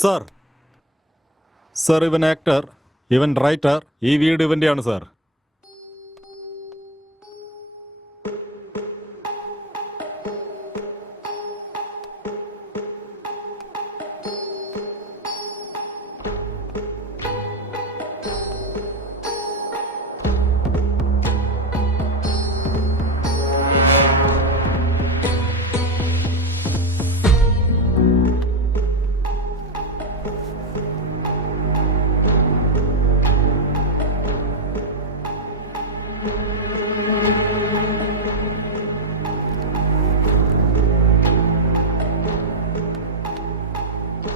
Sir sir ഇവൻ actor, ഇവൻ writer, ഈ വീട് ഇവൻ്റെയാണ് സാർ.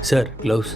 Sir gloves.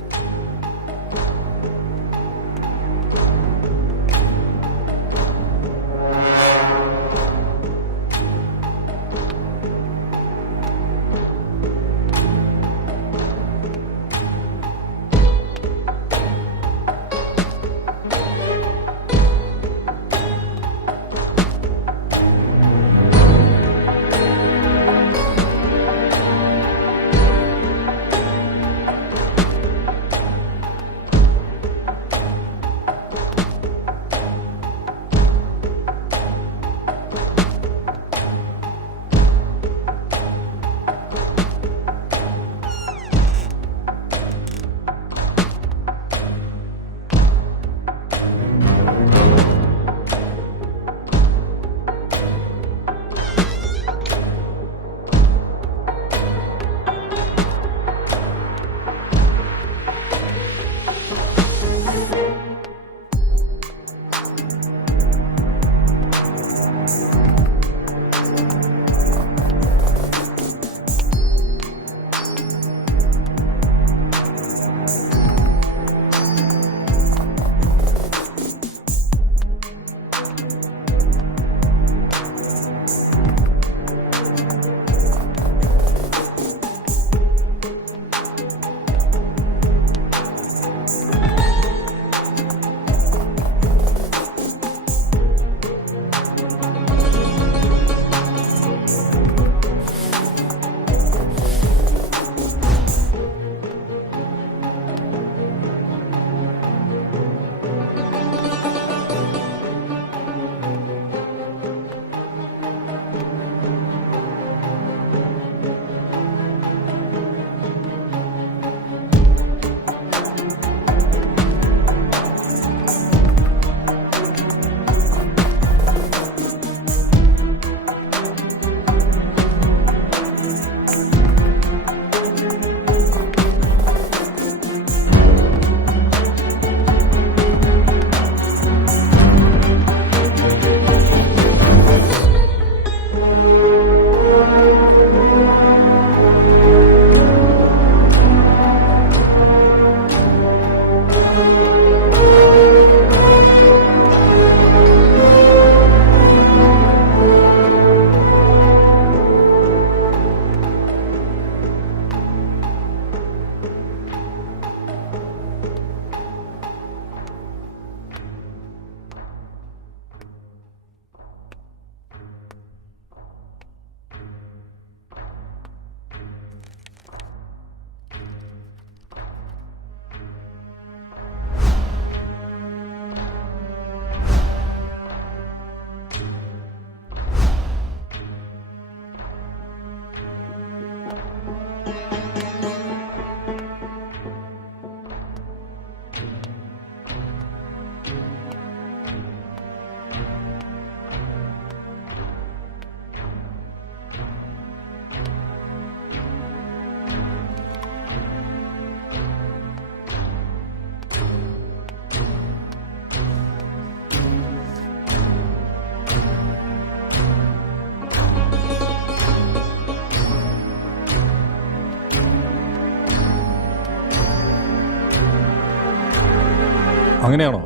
അങ്ങനെയാണോ?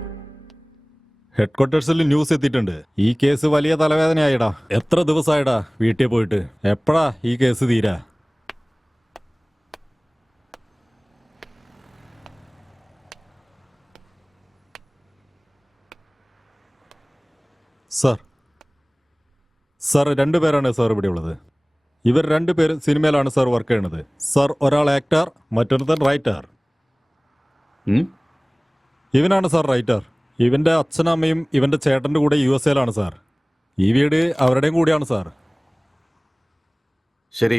ഹെഡ് ക്വാർട്ടേഴ്സിൽ ന്യൂസ് എത്തിയിട്ടുണ്ട്. ഈ കേസ് വലിയ തലവേദനയായിടാ. എത്ര ദിവസമായിടാ വീട്ടിൽ പോയിട്ട്? എപ്പോഴാ ഈ കേസ് തീരാ? സാർ സാർ രണ്ടുപേരാണ് സാർ ഇവിടെ ഉള്ളത്. ഇവർ രണ്ടുപേരും സിനിമയിലാണ് സാർ വർക്ക് ചെയ്യണത്. സാർ ഒരാൾ ആക്ടർ, മറ്റൊരുത്തൻ റൈറ്റർ. ഉം? ഇവനാണ് സാർ റൈറ്റർ. ഇവന്റെ അച്ഛനും അമ്മയും ഇവന്റെ ചേട്ടന്റെ കൂടെ USA-ലാണ് സാർ. ഈ വീട് അവരുടെയും കൂടിയാണ് സാർ. ശരി,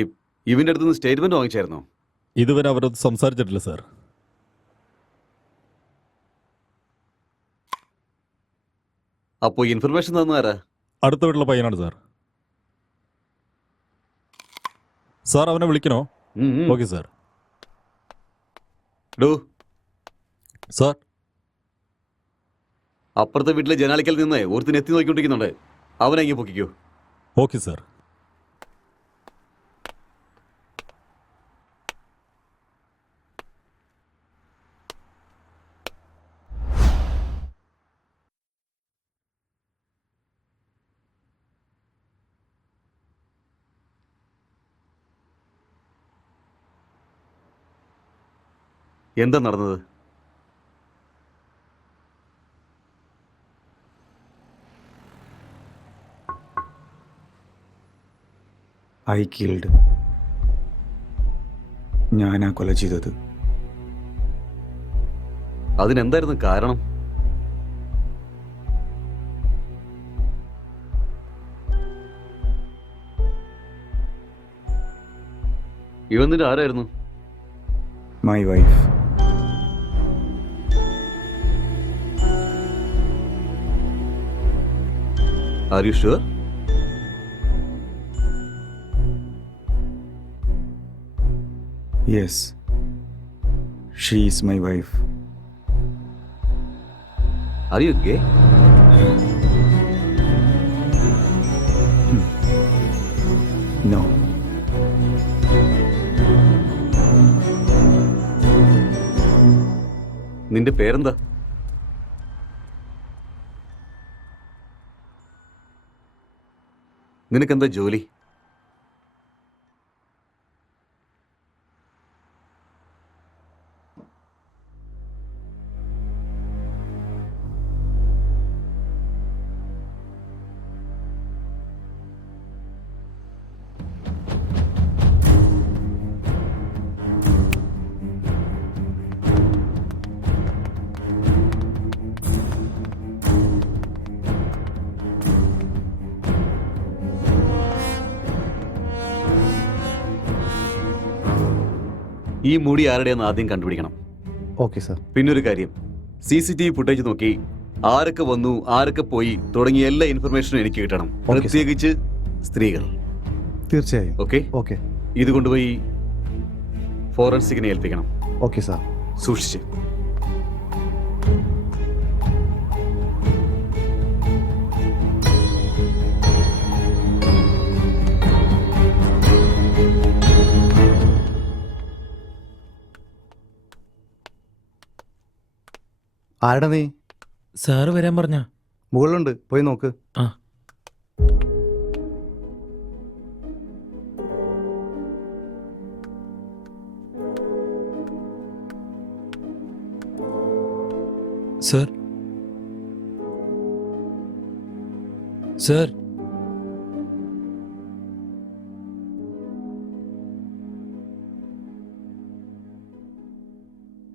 ഇവന്റെ അടുത്തുനിന്ന് സ്റ്റേറ്റ്മെന്റ് വാങ്ങിച്ചായിരുന്നോ? ഇതുവരെ അവരത് സംസാരിച്ചിട്ടില്ല സാർ. അപ്പോ ഇൻഫർമേഷൻ തന്നാരാ? അടുത്ത വീട്ടിലെ പയ്യനാണ് സാർ. സാർ അവനെ വിളിക്കണോ? Okay sir. ഡോ, സാർ അപ്പുറത്തെ വീട്ടിലെ ജനാലിക്കൽ നിന്ന് ഒരുത്തിന് എത്തി നോക്കിക്കൊണ്ടിരിക്കുന്നുണ്ട്. അവനെ ഇങ്ങനെ പൊക്കിക്കോ. Okay sir. എന്താ നടന്നത്? I killed. ഞാനാ കൊല ചെയ്തത്. അതിനെന്തായിരുന്നു കാരണം? ഇവൻ നിന്റെ ആരായിരുന്നു? My wife. Are you sure? Yes, she is my wife. Are you gay? No. നിന്റെ പേരെന്താ? നിനക്കെന്താ ജോലി? ഈ മുടി ആരുടെയെന്ന് ആദ്യം കണ്ടുപിടിക്കണം. Okay sir. പിന്നൊരു കാര്യം, CCTV ഫുട്ടേജ് നോക്കി ആരൊക്കെ വന്നു, ആരൊക്കെ പോയി തുടങ്ങിയ എല്ലാ ഇൻഫർമേഷനും എനിക്ക് കിട്ടണം. Okay, sir. പ്രത്യേകിച്ച് സ്ത്രീകൾ. തീർച്ചയായും. ഓക്കെ? ഓക്കെ. ഇത് കൊണ്ടുപോയി ഫോറൻസിക്കിനെ ഏൽപ്പിക്കണം. Okay sir. സൂക്ഷിച്ച്. ആരുടെ നീ? സാറ് വരാൻ പറഞ്ഞ. മുകളിലുണ്ട്, പോയി നോക്ക്. ആ. സർ, സർ,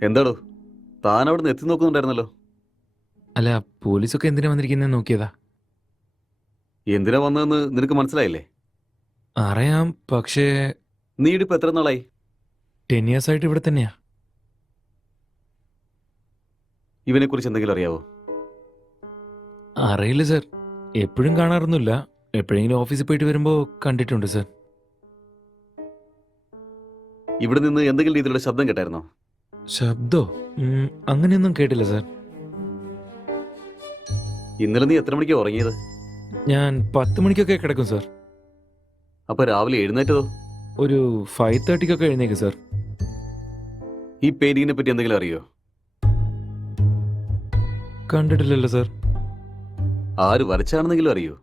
എന്താടോ, താൻ അവിടെ നിന്ന് എത്തി നോക്കുന്നുണ്ടായിരുന്നല്ലോ. അല്ല, പോലീസൊക്കെ എന്തിനാ വന്നിരിക്കുന്നത് നോക്കിയതാ. എന്തിനാ വന്നതെന്ന് നിനക്ക് മനസ്സിലായില്ലേ? അറിയാം, പക്ഷേ നീ ഇടിപ്പ് എത്ര നാളായി? 10 years ആയിട്ട് ഇവിടെ തന്നെയാ. ഇവനെ കുറിച്ച് എന്തെങ്കിലും അറിയാവോ? അറിയില്ല സർ, എപ്പോഴും കാണാറൊന്നുമില്ല. എപ്പോഴെങ്കിലും ഓഫീസിൽ പോയിട്ട് വരുമ്പോൾ കണ്ടിട്ടുണ്ട് സർ. ഇവിടെ നിന്ന് എന്തെങ്കിലും രീതിയിലുള്ള ശബ്ദം കേട്ടായിരുന്നോ? ശബ്ദോ? അങ്ങനെയൊന്നും കേട്ടില്ല സർ. ഇന്നലെ നീ എത്ര മണിക്കാണ് ഉറങ്ങിയത്? ഞാൻ 10 മണിക്കൊക്കെ കിടക്കും സർ. അപ്പൊ രാവിലെ എഴുന്നേറ്റതോ? ഒരു 5:30 എഴുന്നേക്കും സർ. ഈ പെയിന്റിങ്ങിനെ പറ്റി എന്തെങ്കിലും അറിയോ? കണ്ടിട്ടില്ലല്ലോ സർ. ആര് വരച്ചാണെന്നെങ്കിലും അറിയോ?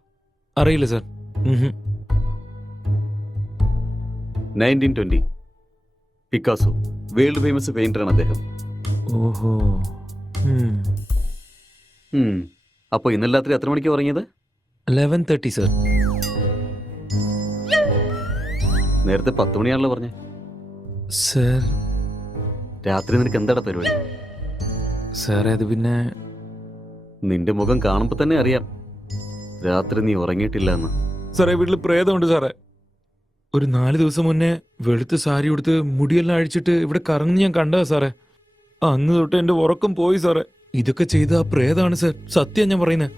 അറിയില്ല സർ. 1920 പിക്കാസോ, വേൾഡ് ഫേമസ് പെയിന്ററാണ് അദ്ദേഹം. ഓഹോ. അപ്പോൾ ഇന്നലെ രാത്രി എത്ര മണിക്ക് ഉറങ്ങിയത്? 11:30 സർ. നേരത്തെ 10 മണിയാണല്ലോ പറഞ്ഞേ. സർ, രാത്രി നിനക്ക് എന്താണ് പരിപാടി? സാറേ അത് പിന്നെ നിന്റെ മുഖം കാണുമ്പോൾ തന്നെ അറിയാം രാത്രി നീ ഉറങ്ങിയിട്ടില്ല എന്ന്. സാറേ വീട്ടിൽ പ്രേതമുണ്ട് സാറേ. ഒരു 4 ദിവസം മുന്നേ വെളുത്ത് സാരി ഉടുത്ത് മുടിയെല്ലാം അഴിച്ചിട്ട് ഇവിടെ കറങ്ങി ഞാൻ കണ്ടതാ സാറേ. അന്ന് തൊട്ട് എന്റെ ഉറക്കം പോയി സാറേ. ഇതൊക്കെ ചെയ്ത ആ പ്രേതാണ് സാർ, സത്യം ഞാൻ പറയുന്നത്.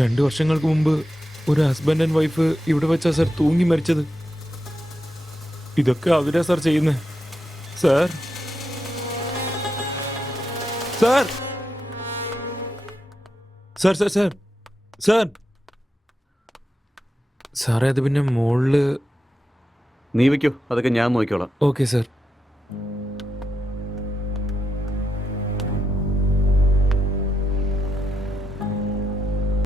2 വർഷങ്ങൾക്ക് മുമ്പ് ഒരു ഹസ്ബൻഡ് ആൻഡ് വൈഫ് ഇവിടെ വെച്ചാ സാർ തൂങ്ങി മരിച്ചത്. ഇതൊക്കെ അവരാ സാർ ചെയ്യുന്നത്. Sir sir sir sir sir sir സാറേ അത് പിന്നെ മോളില്. നീ വയ്ക്കോ, അതൊക്കെ ഞാൻ നോക്കിക്കോളാം. Okay sir.